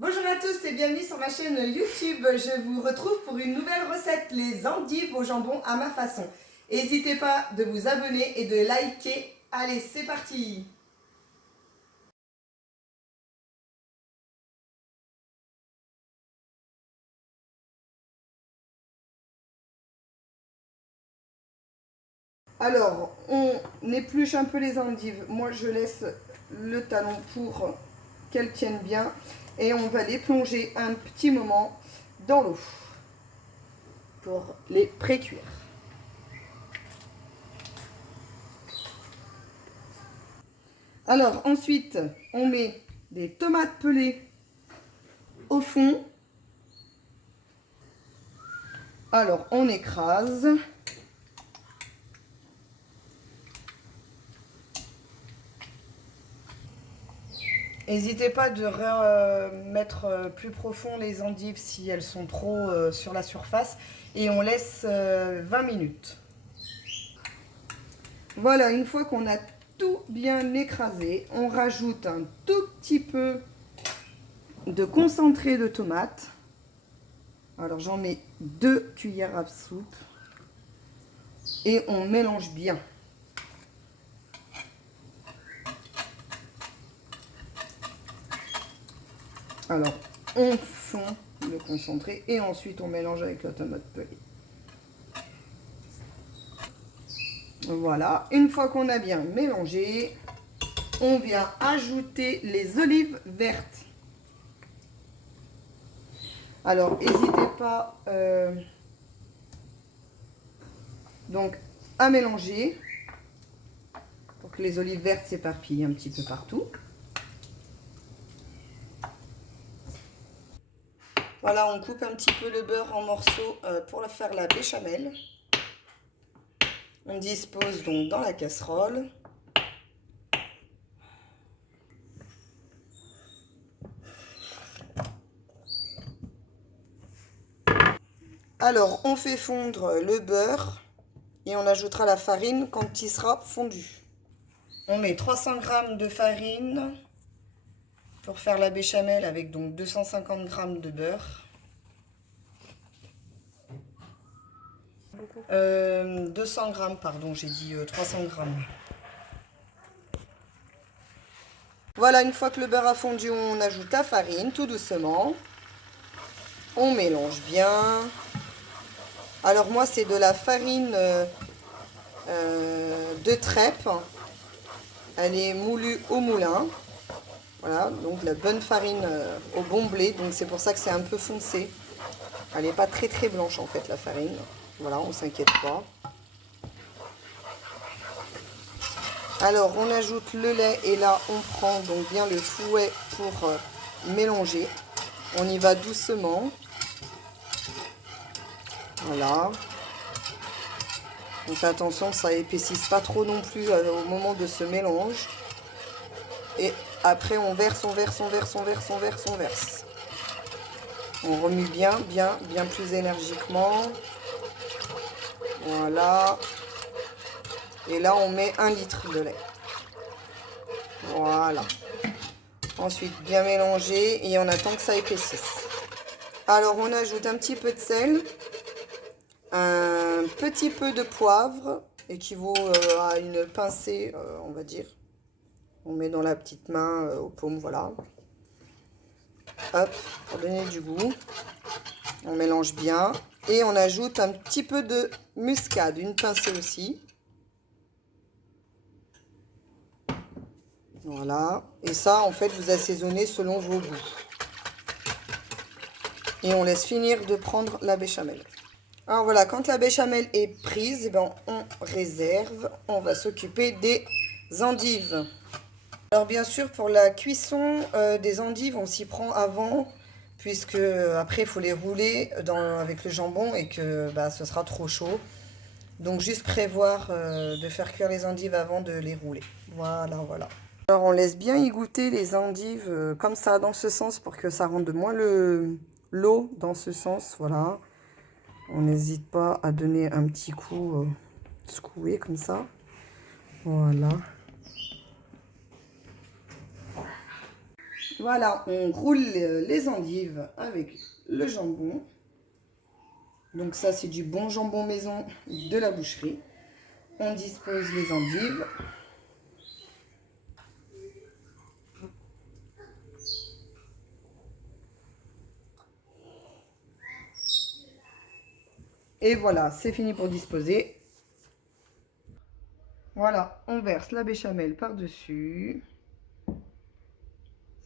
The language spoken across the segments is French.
Bonjour à tous et bienvenue sur ma chaîne YouTube. Je vous retrouve pour une nouvelle recette, les endives au jambon à ma façon. N'hésitez pas de vous abonner et de liker. Allez, c'est parti! Alors, on épluche un peu les endives. Moi, je laisse le talon pour qu'elles tiennent bien. Et on va les plonger un petit moment dans l'eau pour les pré-cuire. Alors, ensuite, on met des tomates pelées au fond. Alors, on écrase. N'hésitez pas de mettre plus profond les endives si elles sont trop sur la surface. Et on laisse 20 minutes. Voilà, une fois qu'on a tout bien écrasé, on rajoute un tout petit peu de concentré de tomate. Alors j'en mets 2 cuillères à soupe. Et on mélange bien. Alors, on fond le concentré et ensuite on mélange avec la tomate pelée. Voilà, une fois qu'on a bien mélangé, on vient ajouter les olives vertes. Alors, n'hésitez pas donc à mélanger pour que les olives vertes s'éparpillent un petit peu partout. Voilà, on coupe un petit peu le beurre en morceaux pour faire la béchamel. On dispose donc dans la casserole. Alors, on fait fondre le beurre et on ajoutera la farine quand il sera fondu. On met 300 g de farine pour faire la béchamel avec donc 250 g de beurre. 200 g, pardon, j'ai dit 300 g. Voilà, une fois que le beurre a fondu, on ajoute la farine tout doucement. On mélange bien. Alors moi, c'est de la farine de trèpe. Elle est moulue au moulin. Voilà, donc la bonne farine au bon blé. Donc c'est pour ça que c'est un peu foncé. Elle n'est pas très très blanche en fait, la farine. Voilà, on ne s'inquiète pas. Alors, on ajoute le lait et là, on prend donc bien le fouet pour mélanger. On y va doucement. Voilà. On fait attention que ça épaississe pas trop non plus au moment de ce mélange. Et après, on verse, on verse, on verse, on verse, on verse, on verse. On remue bien, bien, bien plus énergiquement. Voilà. Et là, on met 1 litre de lait. Voilà. Ensuite, bien mélanger et on attend que ça épaississe. Alors, on ajoute un petit peu de sel, un petit peu de poivre, équivaut à une pincée, on va dire. On met dans la petite main aux paumes, voilà. Hop, pour donner du goût. On mélange bien et on ajoute un petit peu de muscade, une pincée aussi. Voilà. Et ça, en fait, vous assaisonnez selon vos goûts. Et on laisse finir de prendre la béchamel. Alors voilà, quand la béchamel est prise, eh ben, on réserve. On va s'occuper des endives. Alors bien sûr, pour la cuisson des endives, on s'y prend avant, puisque après, il faut les rouler avec le jambon et que bah, ce sera trop chaud. Donc juste prévoir de faire cuire les endives avant de les rouler. Voilà, voilà. Alors on laisse bien y goûter les endives comme ça, dans ce sens, pour que ça rende moins l'eau dans ce sens, voilà. On n'hésite pas à donner un petit coup secoué comme ça. Voilà. Voilà, on roule les endives avec le jambon. Donc ça, c'est du bon jambon maison de la boucherie. On dispose les endives. Et voilà, c'est fini pour disposer. Voilà, on verse la béchamel par-dessus.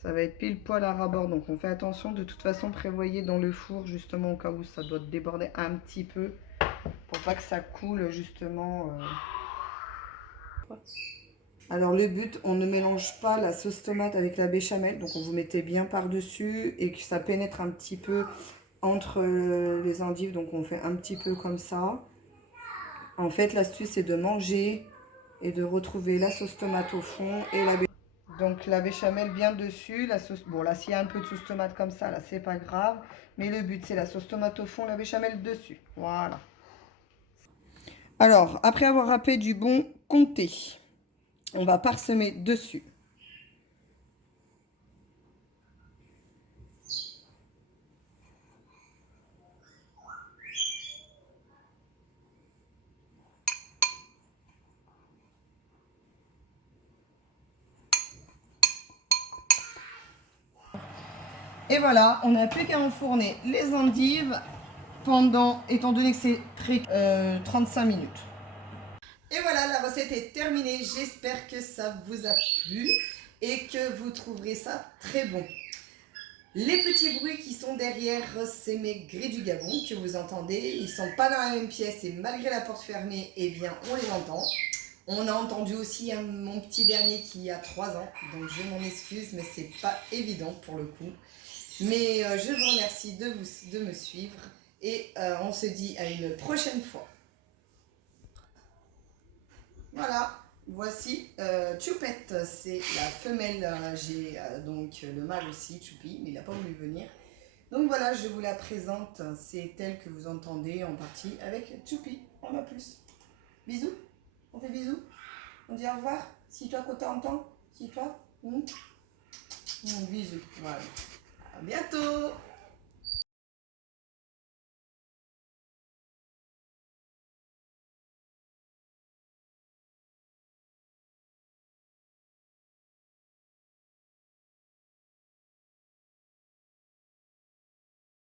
Ça va être pile poil à ras-bord, donc on fait attention. De toute façon, prévoyez dans le four, justement, au cas où ça doit déborder un petit peu, pour pas que ça coule, justement. Alors le but, on ne mélange pas la sauce tomate avec la béchamel, donc on vous mettez bien par-dessus et que ça pénètre un petit peu entre les endives, donc on fait un petit peu comme ça. En fait, l'astuce, c'est de manger et de retrouver la sauce tomate au fond et la béchamel. Donc la béchamel bien dessus, la sauce, bon là s'il y a un peu de sauce tomate comme ça, là c'est pas grave, mais le but c'est la sauce tomate au fond, la béchamel dessus, voilà. Alors, après avoir râpé du bon comté, on va parsemer dessus. Et voilà, on n'a plus qu'à enfourner les endives pendant, étant donné que c'est très 35 minutes. Et voilà, la recette est terminée. J'espère que ça vous a plu et que vous trouverez ça très bon. Les petits bruits qui sont derrière, c'est mes grès du Gabon que vous entendez. Ils ne sont pas dans la même pièce et malgré la porte fermée, eh bien, on les entend. On a entendu aussi mon petit dernier qui a 3 ans, donc je m'en excuse, mais c'est pas évident pour le coup. Mais je vous remercie de me suivre et on se dit à une prochaine fois. Voilà, voici Choupette, c'est la femelle, j'ai donc le mâle aussi, Choupi, mais il n'a pas voulu venir. Donc voilà, je vous la présente, c'est elle que vous entendez en partie avec Choupi, on a plus. Bisous, on fait bisous, on dit au revoir, si toi côté entend, si toi, bisous, voilà, à bientôt.